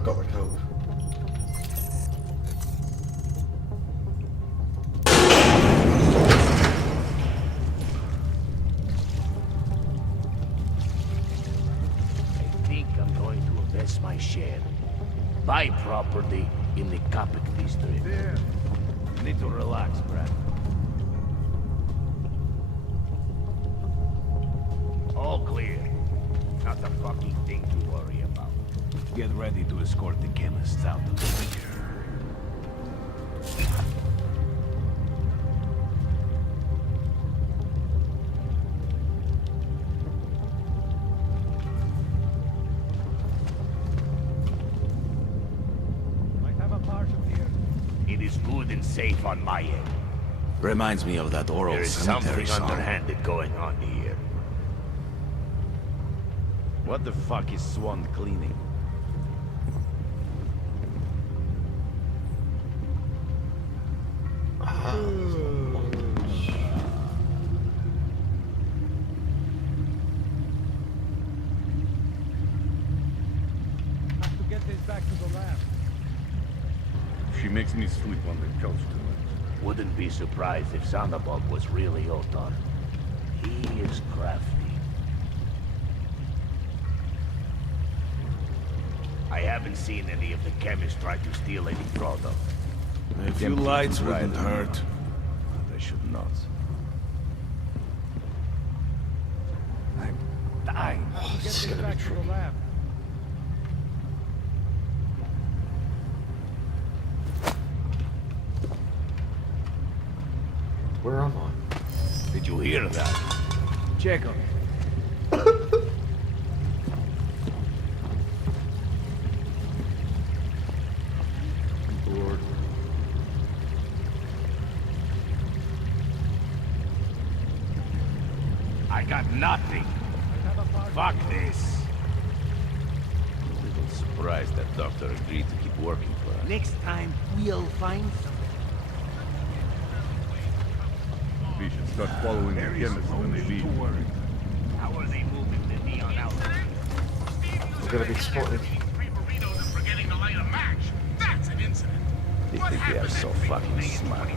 I got the code. I think I'm going to invest my share. Buy property in the Capic district. There. Need to relax, Brad. All clear. Not a fucking thing to worry about. Get ready to escort the chemists out of here. Might have a parcel here. It is good and safe on my end. Reminds me of that oral There is cemetery something song. underhanded going on here. What the fuck is Swan cleaning? Have to get this back to the lab. She makes me sleep on the couch tonight. Wouldn't be surprised if Sandoval was really Otar. He is crafty. I haven't seen any of the chemists try to steal any product. A few lights wouldn't hurt. They should not. I'm dying. Oh, Get this is this gonna back be to the tricky. lab. Where am I? Did you hear that? Check on it. I'm bored. I got nothing. Might have a parcel. Fuck this. A little surprised that doctor agreed to keep working for us. Next time, we'll find something. We should start following the chemists when they leave. How are they moving the neon out? We're gonna be spotted. They think they are so fucking smart.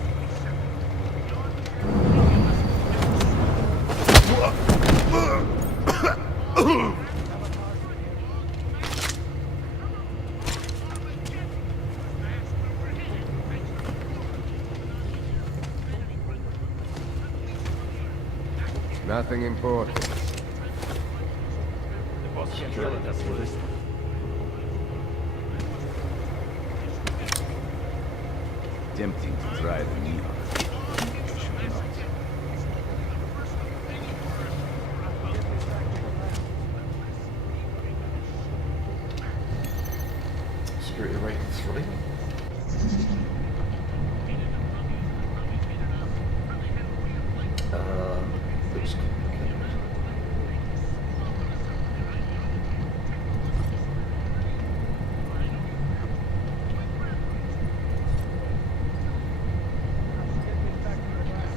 Nothing important. The boss can't tell us for this. Tempting to try the neon. Should not. Security rating 3. Looks complicated. Get this back to the lab.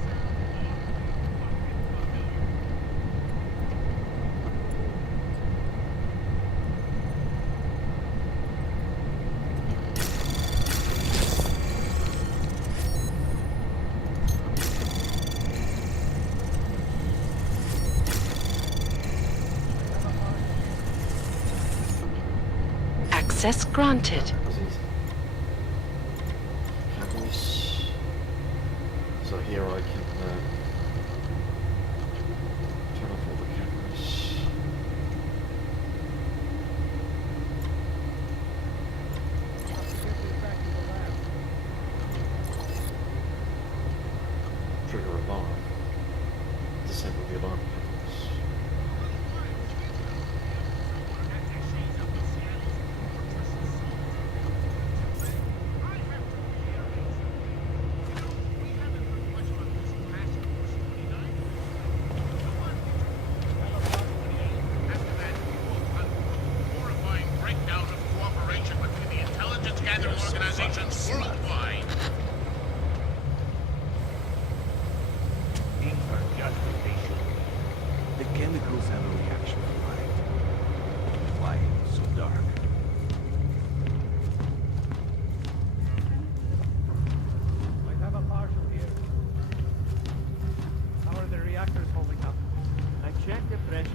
Access granted. Was it? Cameras. So here I can turn off all the cameras. Have to get this back to the lab. Trigger alarm. Disable the alarm panels.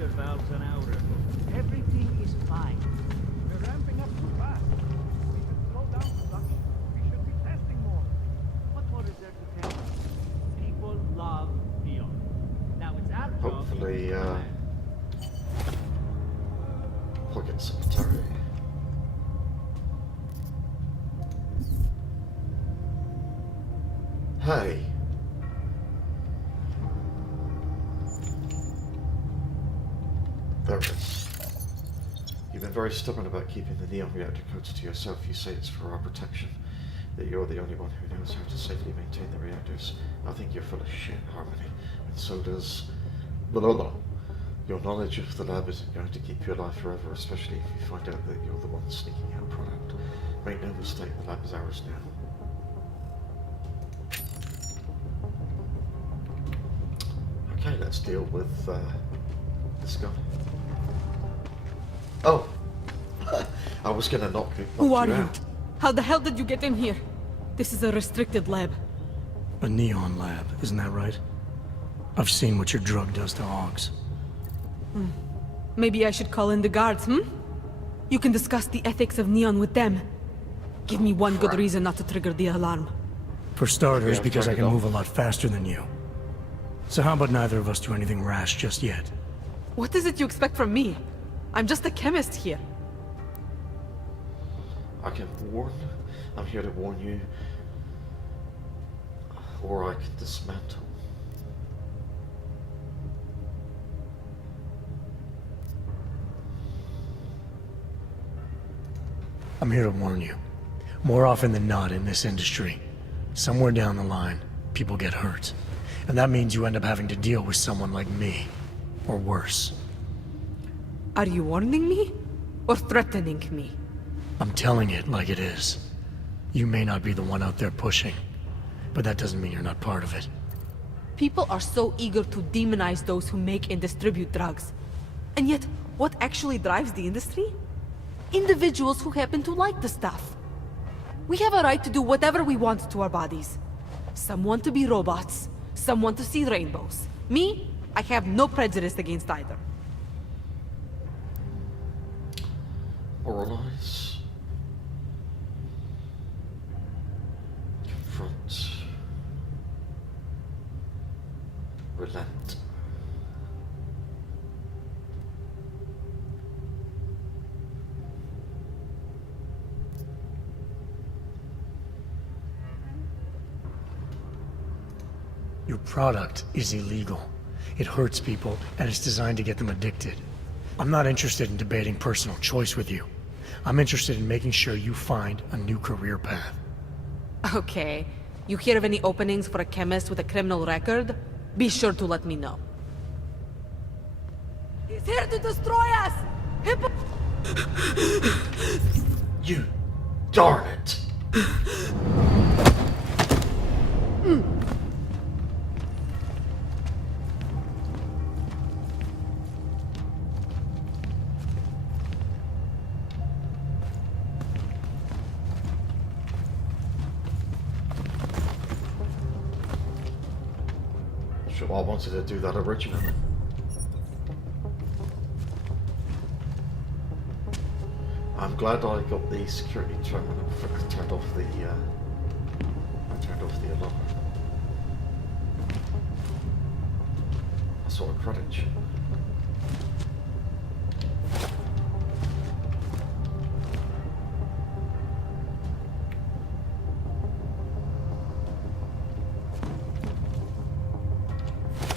pressure valves an hour ago. Everything is fine. We're ramping up too fast. We should slow down production. We should be testing more. What more is there to tell? People love Neon. Now it's our job. Hopefully, we'll get some material. Hey. There it is. You've been very stubborn about keeping the neon reactor codes to yourself. You say it's for our protection, that you're the only one who knows how to safely maintain the reactors. I think you're full of shit, Harmony, and so does... blah blah blah. Your knowledge of the lab isn't going to keep you alive forever, especially if you find out that you're the one sneaking out product. Make no mistake, the lab is ours now. Okay, let's deal with this guy. Oh! I was gonna knock Who are you you? out. How the hell did you get in here? This is a restricted lab. A neon lab, isn't that right? I've seen what your drug does to hogs. Maybe I should call in the guards, hmm? You can discuss the ethics of neon with them. Give me one good reason not to trigger the alarm. For starters, Yeah, because I turn it can off. move a lot faster than you. So how about neither of us do anything rash just yet? What is it you expect from me? I'm just a chemist here. I can warn. I'm here to warn you. Or I can dismantle. I'm here to warn you. More often than not in this industry, somewhere down the line, people get hurt. And that means you end up having to deal with someone like me. Or worse. Are you warning me? Or threatening me? I'm telling it like it is. You may not be the one out there pushing, but that doesn't mean you're not part of it. People are so eager to demonize those who make and distribute drugs. And yet, what actually drives the industry? Individuals who happen to like the stuff. We have a right to do whatever we want to our bodies. Some want to be robots, some want to see rainbows. Me, I have no prejudice against either. Moralize. Confront. Relent. Your product is illegal. It hurts people, and it's designed to get them addicted. I'm not interested in debating personal choice with you. I'm interested in making sure you find a new career path. Okay. You hear of any openings for a chemist with a criminal record? Be sure to let me know. He's here to destroy us! You darn it! Sure, I wanted to do that originally. I'm glad I got the security terminal turned off the alarm. I saw a credit chip.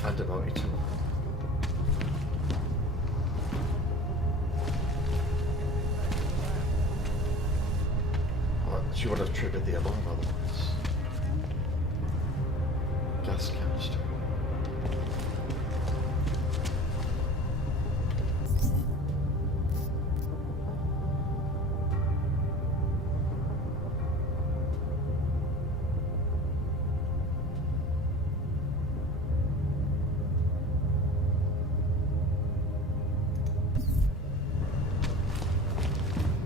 Antibody too. She would have triggered the alarm otherwise. Gas canister.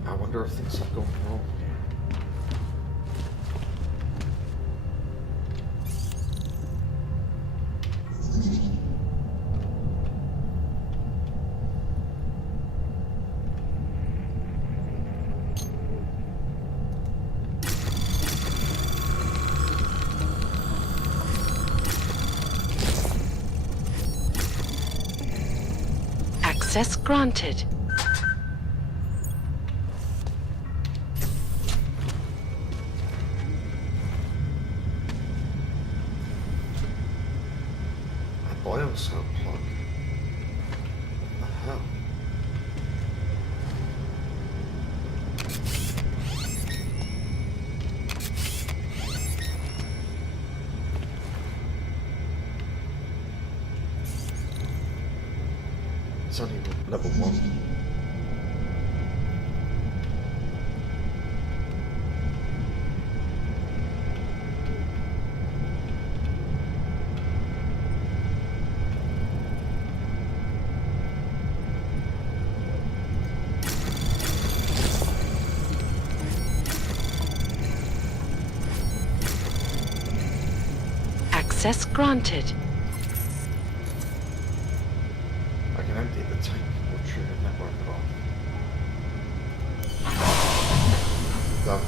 I wonder if things have gone wrong here. Access granted. A biocell plug. What the hell? It's only level 1. Access granted. I can empty the tank or trigger network off. Done.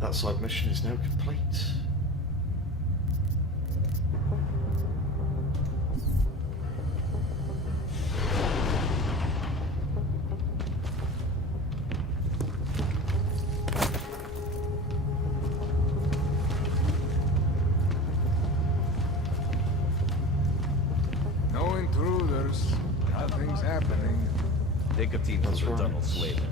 That side mission is now complete. No intruders. Nothing's happening. Take a team That's to the right. tunnel, Slater.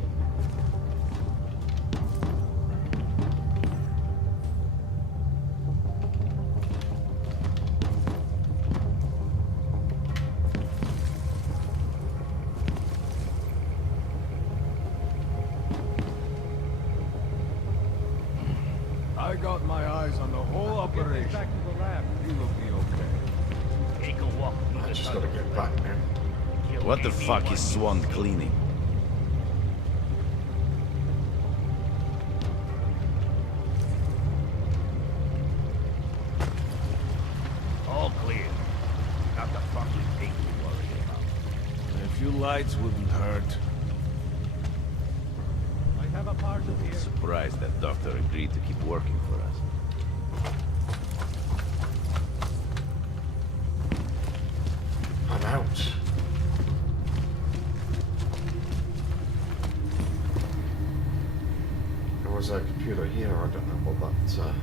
I got my eyes on the whole operation. Back to the lab. You will be okay. Take a walk through I the just gotta tunnel. get back now. Kill What the fuck anyone is you Swan see. cleaning? All clear. Not the fucking thing to worry about. A few lights wouldn't hurt. I have a parcel here. Surprised that doctor agreed to keep working for us. I'm out. There was a computer here, I don't know what that,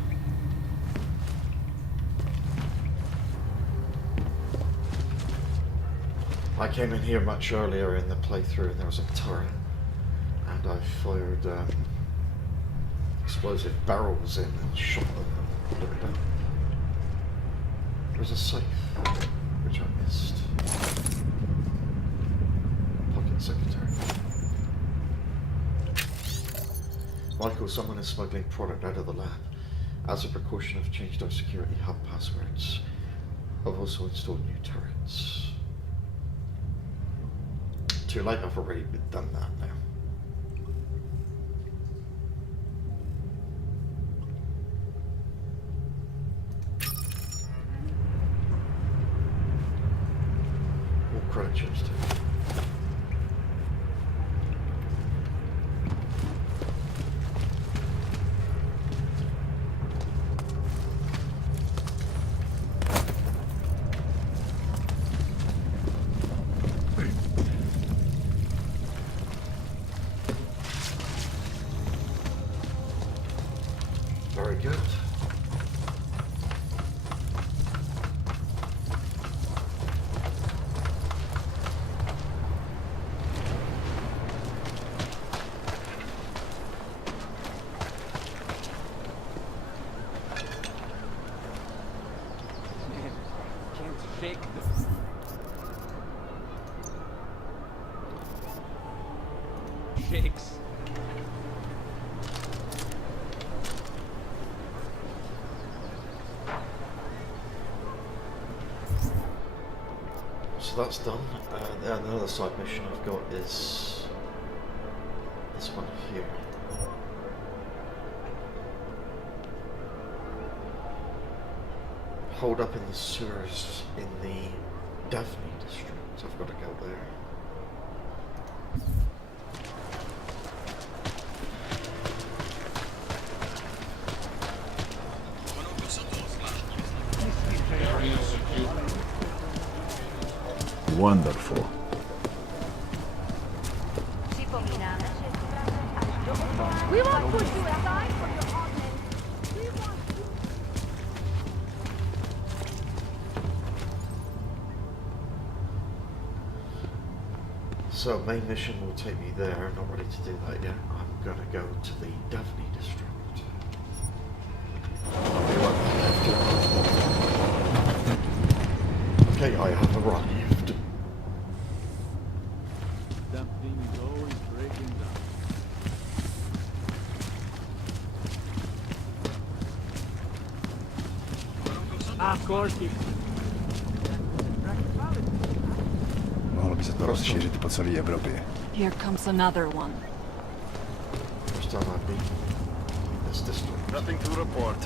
I came in here much earlier in the playthrough and there was a turret and I fired explosive barrels in and shot them and blew it down. There was a safe, which I missed. Pocket secretary. Michael, someone is smuggling product out of the lab. As a precaution, I've changed our security hub passwords. I've also installed new turrets. Too late, I've already done that now. More credit chips too. Very good. Can't shake the... Shakes. So that's done. The other side mission I've got is this one here. Hold up in the sewers in the Daphne district. I've got to go there. Wonderful. We won't put you aside for your comment. We want you. So, main mission will take me there. I'm not ready to do that yet. I'm gonna go to the Daphne district. Okay, I have arrived. Something is always breaking down. Of course, you. Mohlo by se to rozšířit po celé Evropě. Here comes another one. First time I've been in this district. Nothing to report.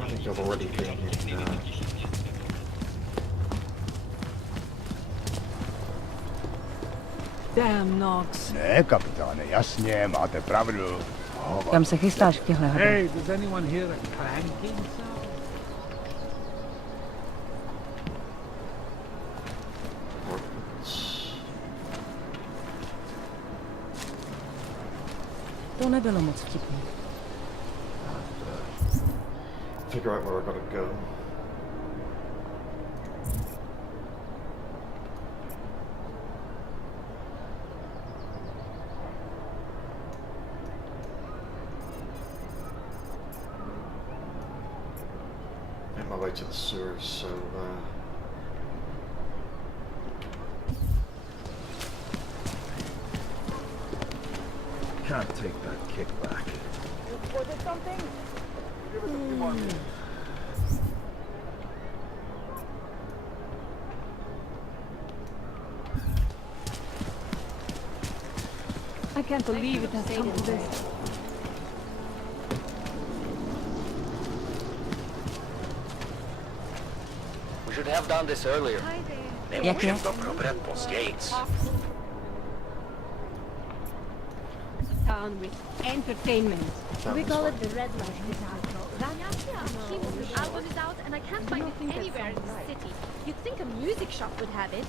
I think I've already been in Damn Nox. Ne, kapitáne, jasně, máte pravdu. Kam se chystáš v těchto hodách? Hey, does anyone hear a clanking sound? apartments. To nebylo moc vtipné. Figure out where I gotta go. Make my way to the sewers, so Can't take that kick back. Was it something? Give us a few more minutes. I can't believe it has come to this. We should have done this earlier. Jakie? to probrat později. Town with entertainment. that We was call fine. it the red light district. The album is out and I can't find it anywhere in the city. You'd think a music shop would have it.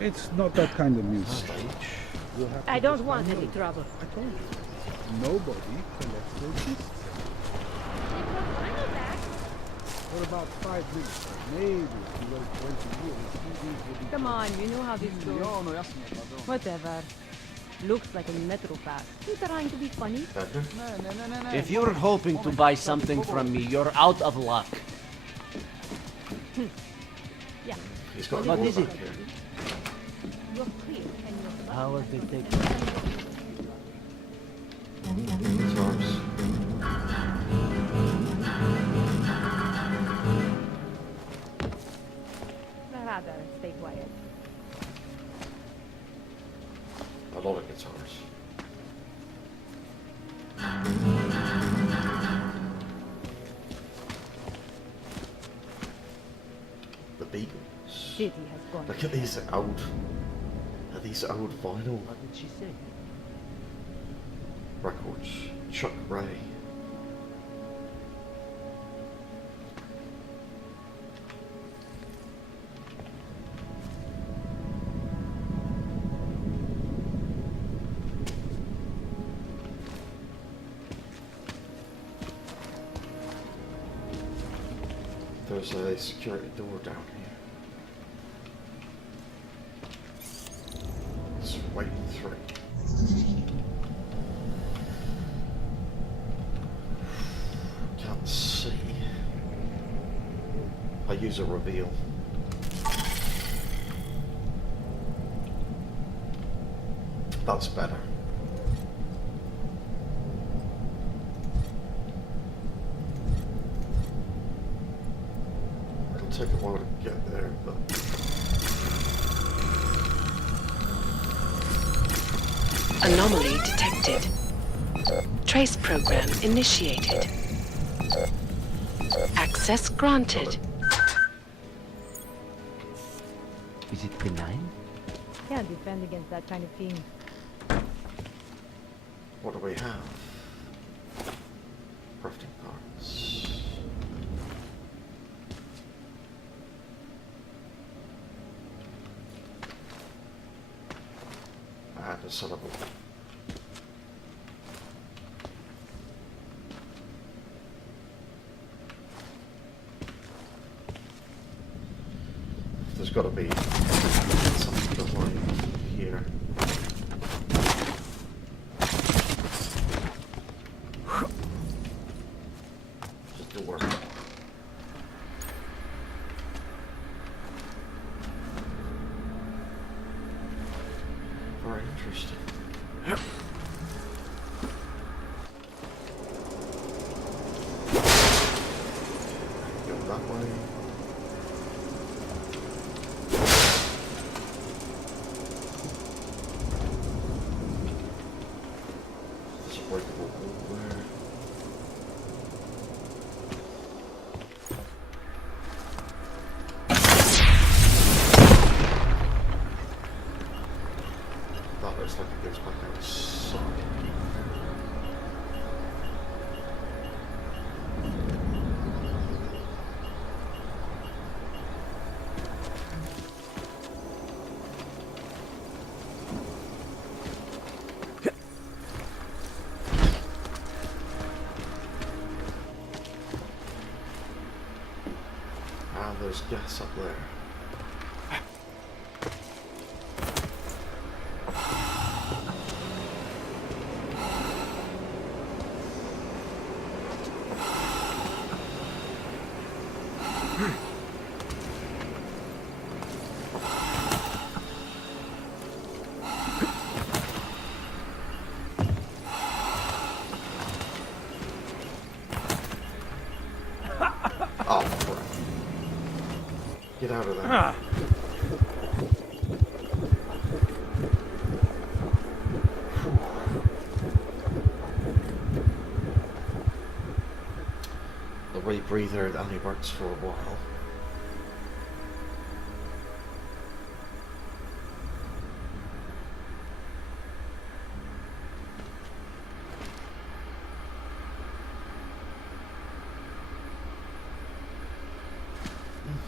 It's not that kind of music. Stage. You'll have to I don't just want find any out. trouble. I told you. Nobody collects their discs. Take your vinyl back. For about 5 minutes. Maybe if you wait 20 years, CDs will be... Come on, you know how this goes. No, no, jasně, pardon. Whatever. Looks like a metro pass. You trying to be funny? Better? No. If you're hoping to buy something from me, you're out of luck. Yeah. He's got a What door is back it? here. You're clear and you're How are they taking Guitars. rather stay quiet. A lot of guitars. The Beatles. City has gone. Look at these old vinyl What did she say? records. Chuck Ray. There's a security door down here. It's waiting through. Can't see. I use a reveal. That's better. It'll take a while to get there, but Anomaly detected. Trace program initiated. Access granted. Is it benign? Can't defend against that kind of thing. what do we have? set up. There's got to be something like here. Just a work. Very interesting. Go that way. There's a breakable wall there. That looks like it goes back outside. And there's gas up there. Oh, crap. Get out of there. The rebreather only works for a while.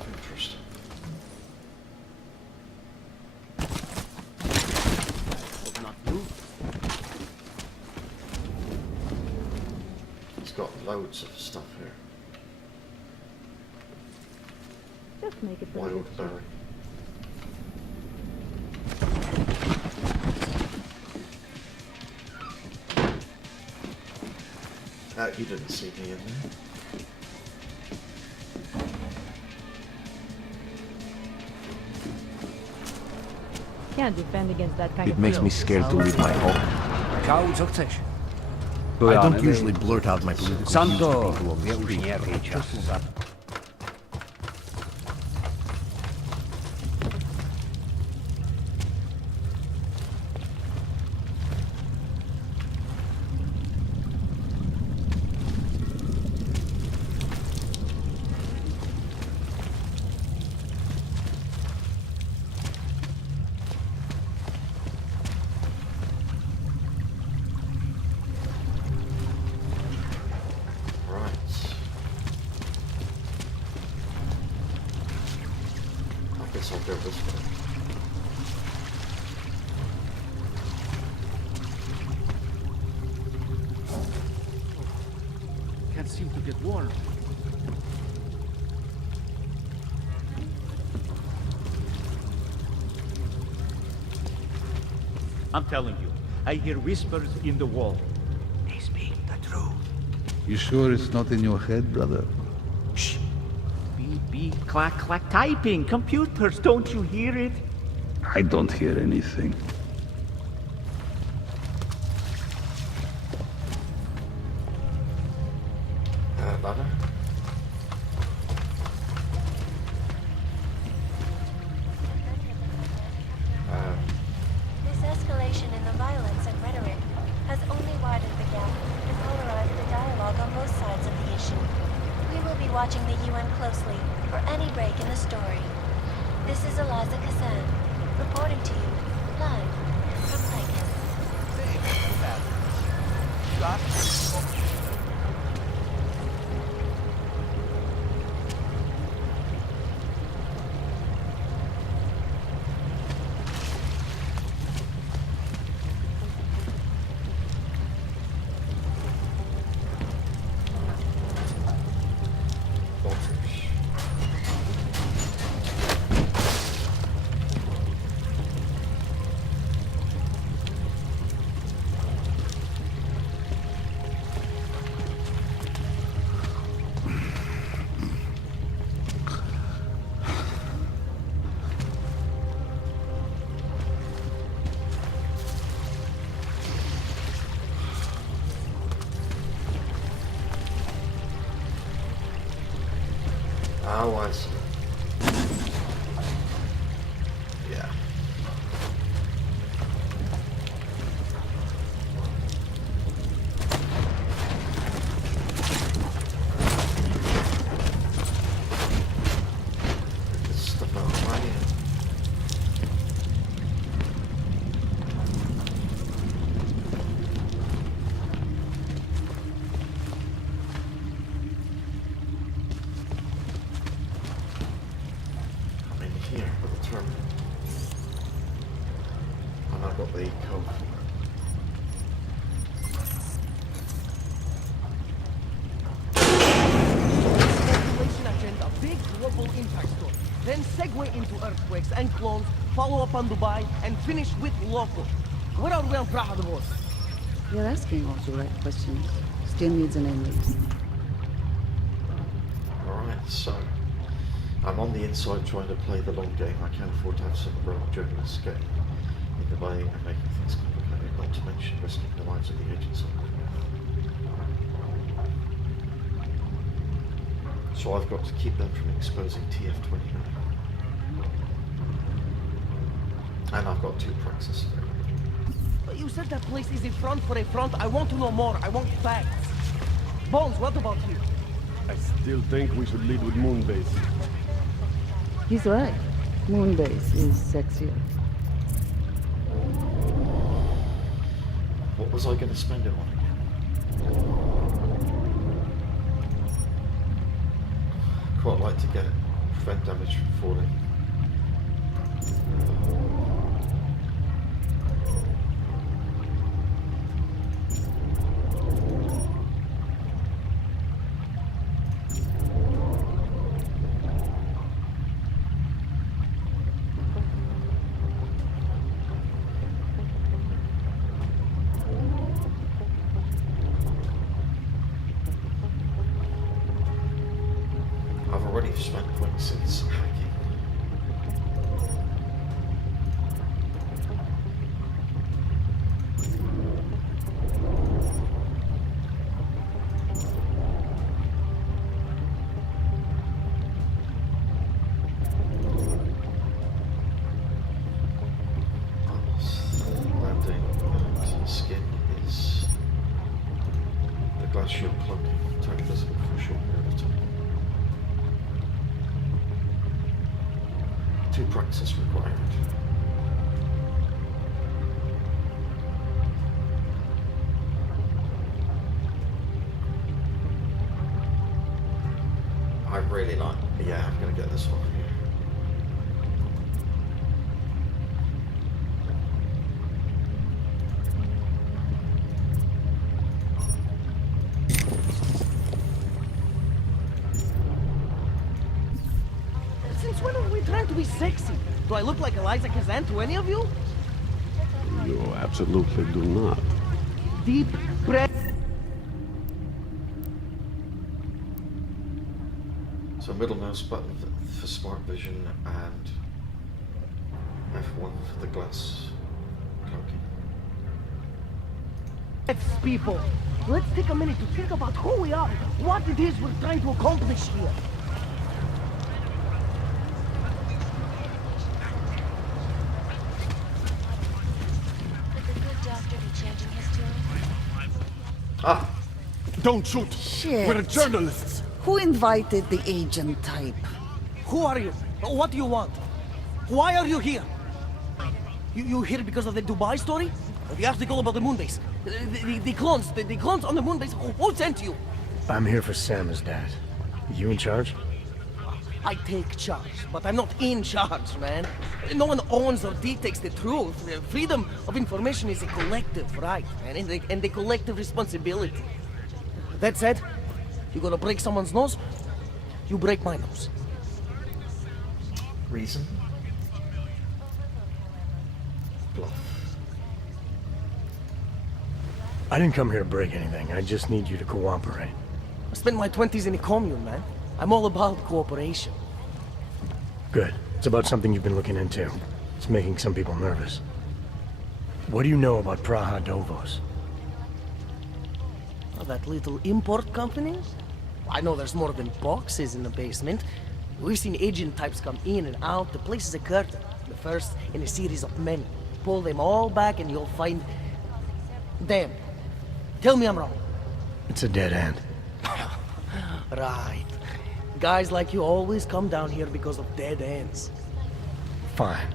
Interesting. Will not move. He's got loads of stuff here. Just make it Wild berry. You didn't see me in there. Can't defend against that kind It of makes me filth. scared to leave my home. Cowards are też. I don't usually blurt out my political views to Santo, people on the ja już street. nie wiem czasu za to. Right. I guess I'll go this way. Can't seem to get warm. I'm telling you, I hear whispers in the wall. They speak the truth. You sure it's not in your head, brother? Shh. Beep, beep, clack, clack, typing. Computers, don't you hear it? I don't hear anything. Ladder. This escalation in the violence and rhetoric has only widened the gap and polarized the dialogue on both sides of the issue. We will be watching the UN closely for any break in the story. This is Eliza Kazan, reporting to you, live from Lycan. Oh, I see. Yeah. This stuff out of my hand. Here for the terminal. And I've got the code for it. Speculation agenda, big global impact story. Then segue into earthquakes and clones, follow up on Dubai, and finish with local. What are we on Praha Divorce? You're asking all the right questions. Still needs an ending. Alright, so I'm on the inside trying to play the long game. I can't afford to have some rogue journalists getting in the way and making things complicated, not to mention risking the lives of the agents I'm working with. So I've got to keep them from exposing TF-29. And I've got 2 praxis there. But you said that place is a front for a front. I want to know more. I want facts. Bones, what about you? I still think we should lead with Moonbase. He's right. Moonbase is sexier. What was I going to spend it on again? Quite like to prevent damage from falling. I've already spent points since hacking. Landing and skin is the glass shield cloaking, totally visible for a short period of time. 2 praxis required. I really like, yeah, I'm gonna get this one here. Since when are we trying to be sexy? Do I look like Eliza Kazan to any of you? You absolutely do not. Deep breath. So middle mouse button for smart vision and F1 for the glass cloaking. People, let's take a minute to think about who we are, what it is we're trying to accomplish here. Could the good doctor be changing his tune? Ah! Don't shoot! Shit. We're journalists! Who invited the agent type? Who are you? What do you want? Why are you here? You here because of the Dubai story? The article about the moonbase? The clones on the moonbase? Who sent you? I'm here for Sam's dad. You in charge? I take charge, but I'm not in charge, man. No one owns or dictates the truth. Freedom of information is a collective right, man, and a collective responsibility. That said, you gonna break someone's nose? You break my nose. Reason? Bluff. I didn't come here to break anything. I just need you to cooperate. I spent my 20s in a commune, man. I'm all about cooperation. Good. It's about something you've been looking into. It's making some people nervous. What do you know about Praha Dovos? Oh, that little import company? I know there's more than boxes in the basement. We've seen agent types come in and out. The place is a curtain. The first in a series of many. Pull them all back and you'll find... Damn. Tell me I'm wrong. It's a dead end. Right. Guys like you always come down here because of dead ends. Fine.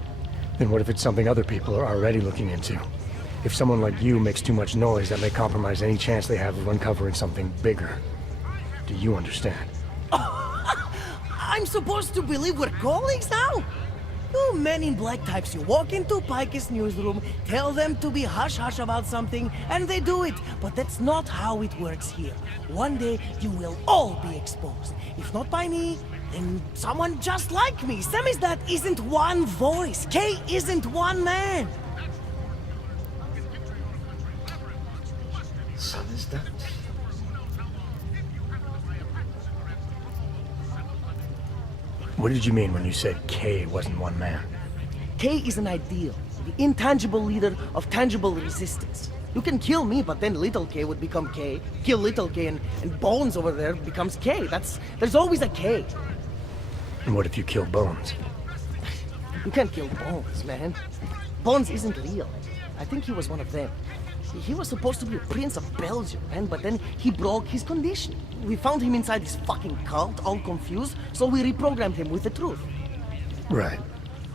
Then what if it's something other people are already looking into? If someone like you makes too much noise, that may compromise any chance they have of uncovering something bigger. Do you understand? I'm supposed to believe we're colleagues now? You men in black types, you walk into Pike's newsroom, tell them to be hush-hush about something, and they do it. But that's not how it works here. One day, you will all be exposed. If not by me, then someone just like me. Samizdat isn't one voice. K isn't one man. Samizdat? What did you mean when you said K wasn't one man? K is an ideal, the intangible leader of tangible resistance. You can kill me, but then little K would become K. Kill little K and Bones over there becomes K. There's always a K. And what if you kill Bones? You can't kill Bones, man. Bones isn't real. I think he was one of them. He was supposed to be a prince of Belgium, man, but then he broke his condition. We found him inside this fucking cult, all confused, so we reprogrammed him with the truth. Right.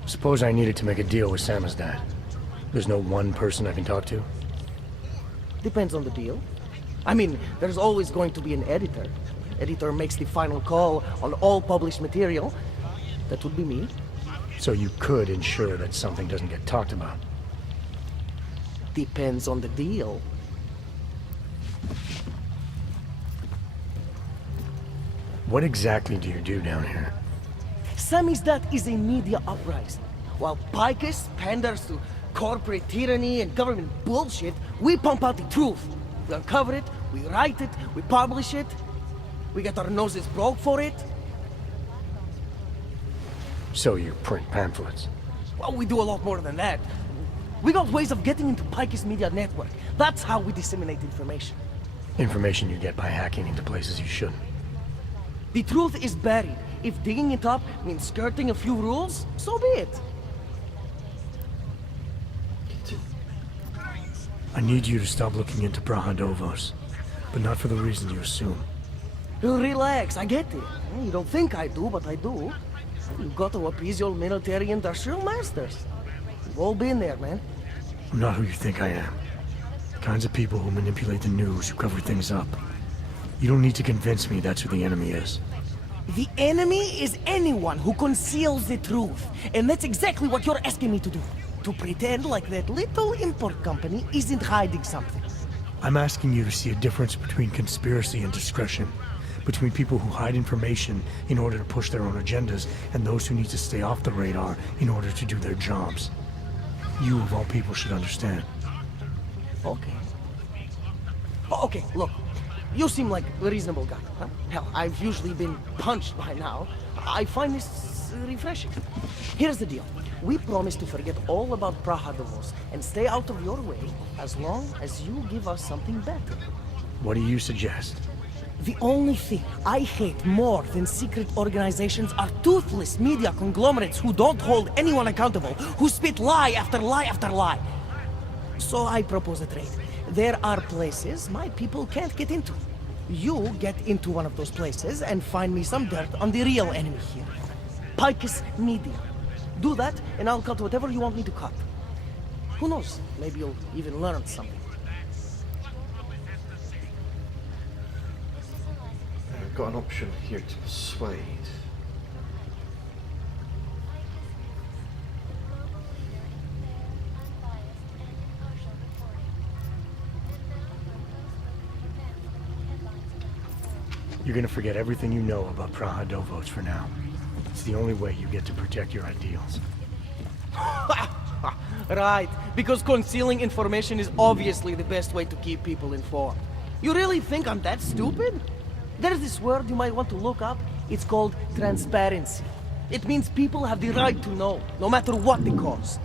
Suppose I needed to make a deal with Samizdat. There's no one person I can talk to? Depends on the deal. I mean, there's always going to be an editor. Editor makes the final call on all published material. That would be me. So you could ensure that something doesn't get talked about? Depends on the deal. What exactly do you do down here? Samizdat is a media uprising. While Picus panders to corporate tyranny and government bullshit, we pump out the truth. We uncover it, we write it, we publish it. We get our noses broke for it. So you print pamphlets? Well, we do a lot more than that. We got ways of getting into Pike's media network. That's how we disseminate information. Information you get by hacking into places you shouldn't. The truth is buried. If digging it up means skirting a few rules, so be it. I need you to stop looking into Brahadovos, but not for the reason you assume. Relax, I get it. You don't think I do, but I do. You've got to appease your military industrial masters. We've all been there, man. I'm not who you think I am. The kinds of people who manipulate the news, who cover things up. You don't need to convince me that's who the enemy is. The enemy is anyone who conceals the truth. And that's exactly what you're asking me to do. To pretend like that little import company isn't hiding something. I'm asking you to see a difference between conspiracy and discretion. Between people who hide information in order to push their own agendas and those who need to stay off the radar in order to do their jobs. You, of all people, should understand. Okay. Okay, look. You seem like a reasonable guy, huh? Hell, I've usually been punched by now. I find this refreshing. Here's the deal. We promise to forget all about Prahadovos and stay out of your way as long as you give us something better. What do you suggest? The only thing I hate more than secret organizations are toothless media conglomerates who don't hold anyone accountable, who spit lie after lie after lie. So I propose a trade. There are places my people can't get into. You get into one of those places and find me some dirt on the real enemy here. Picus Media. Do that, and I'll cut whatever you want me to cut. Who knows? Maybe you'll even learn something. I've got an option here to persuade. You're gonna forget everything you know about Prahadovos for now. It's the only way you get to protect your ideals. Right, because concealing information is obviously the best way to keep people informed. You really think I'm that stupid? There's this word you might want to look up. It's called transparency. It means people have the right to know, no matter what the cost.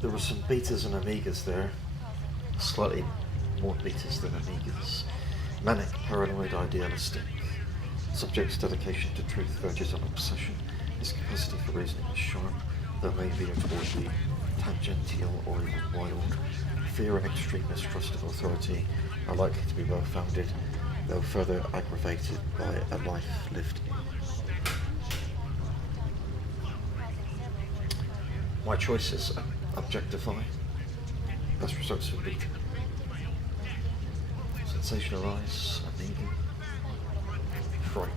There were some betas and amigas there. Slightly more betas than amigas. Manic, paranoid, idealistic. Subject's dedication to truth verges on obsession. His capacity for reasoning is sharp, though may veer toward the tangential or even wild. Fear and extreme mistrust of authority are likely to be well founded, though further aggravated by a life lived in. My choices: objectify, best results for beat, sensationalize, unneeded, frighten.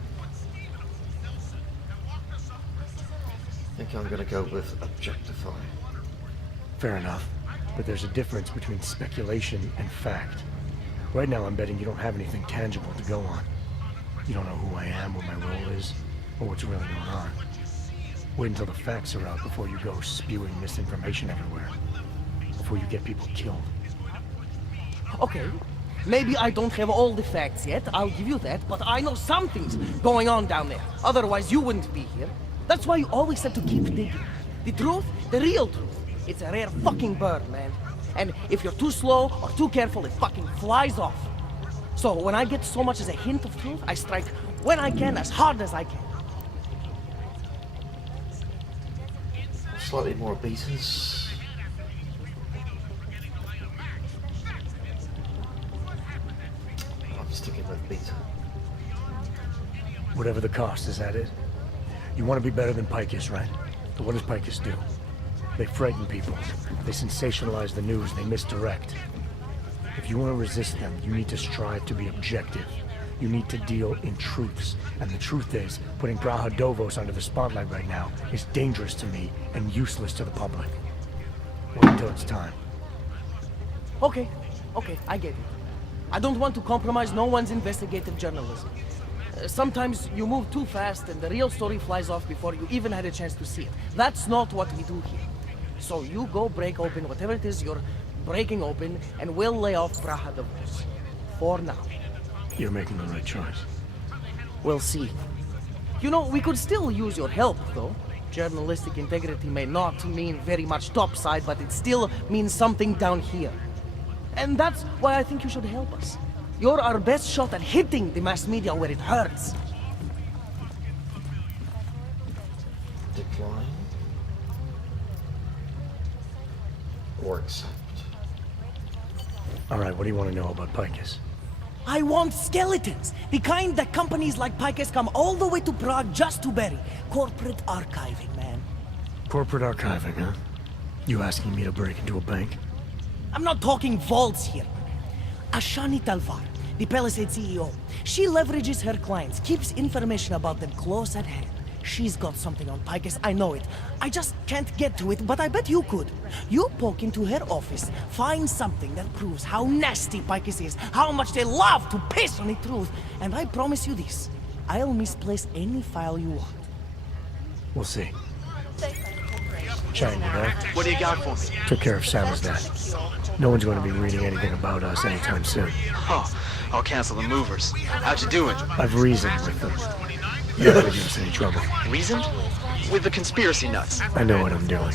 I think I'm going to go with objectify. Fair enough. But there's a difference between speculation and fact. Right now I'm betting you don't have anything tangible to go on. You don't know who I am, what my role is, or what's really going on. Wait until the facts are out before you go spewing misinformation everywhere. Before you get people killed. Okay, maybe I don't have all the facts yet, I'll give you that, but I know something's going on down there. Otherwise you wouldn't be here. That's why you always have to keep digging. The truth, the real truth. It's a rare fucking bird, man. And if you're too slow or too careful, it fucking flies off. So when I get so much as a hint of truth, I strike when I can, as hard as I can. Slightly more beaters. I'm sticking with beta. Whatever the cost, is that it? You want to be better than Picus, right? But what does Picus do? They frighten people. They sensationalize the news. They misdirect. If you want to resist them, you need to strive to be objective. You need to deal in truths. And the truth is, putting Praha Dovos under the spotlight right now is dangerous to me and useless to the public. Wait until it's time. Okay, I get it. I don't want to compromise no one's investigative journalism. Sometimes you move too fast and the real story flies off before you even had a chance to see it. That's not what we do here. So you go break open whatever it is you're breaking open, and we'll lay off Praha Dovos. For now. You're making the right choice. We'll see. You know, we could still use your help, though. Journalistic integrity may not mean very much topside, but it still means something down here. And that's why I think you should help us. You're our best shot at hitting the mass media where it hurts. Decline. Or accept. Alright, what do you want to know about Picus? I want skeletons! The kind that companies like Picus come all the way to Prague just to bury. Corporate archiving, man. Corporate archiving, huh? You asking me to break into a bank? I'm not talking vaults here. Ashani Talvar, the Palisade CEO, she leverages her clients, keeps information about them close at hand. She's got something on Picus, I know it. I just can't get to it, but I bet you could. You poke into her office, find something that proves how nasty Picus is, how much they love to piss on the truth, and I promise you this, I'll misplace any file you want. We'll see. Chang, you there? What do you got for me? Took care of Sam's dad. No one's going to be reading anything about us anytime soon. Oh, I'll cancel the movers. How'd you do it? I've reasoned with them. You're not going to give us any trouble. Reasoned? With the conspiracy nuts. I know what I'm doing.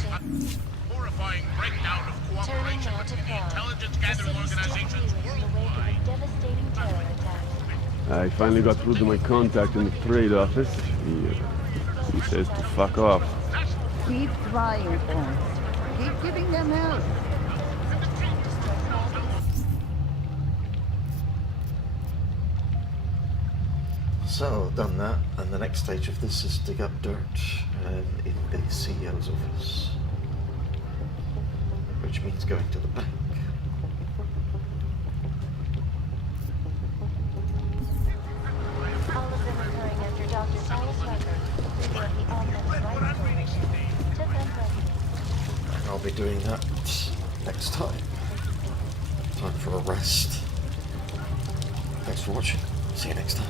Turning now to Prague. The city still reeling in the wake of a devastating terror attack. I finally got through to my contact in the trade office. He says to fuck off. Keep trying, Bones. Keep giving them help. So, done that, and the next stage of this is dig up dirt in the CEO's office. Which means going to the bank. All of them occurring after Dr. Silas Rucker, leader of the Omnibus Rights Coalition, took unpleasant. And I'll be doing that next time. Time for a rest. Thanks for watching. See you next time.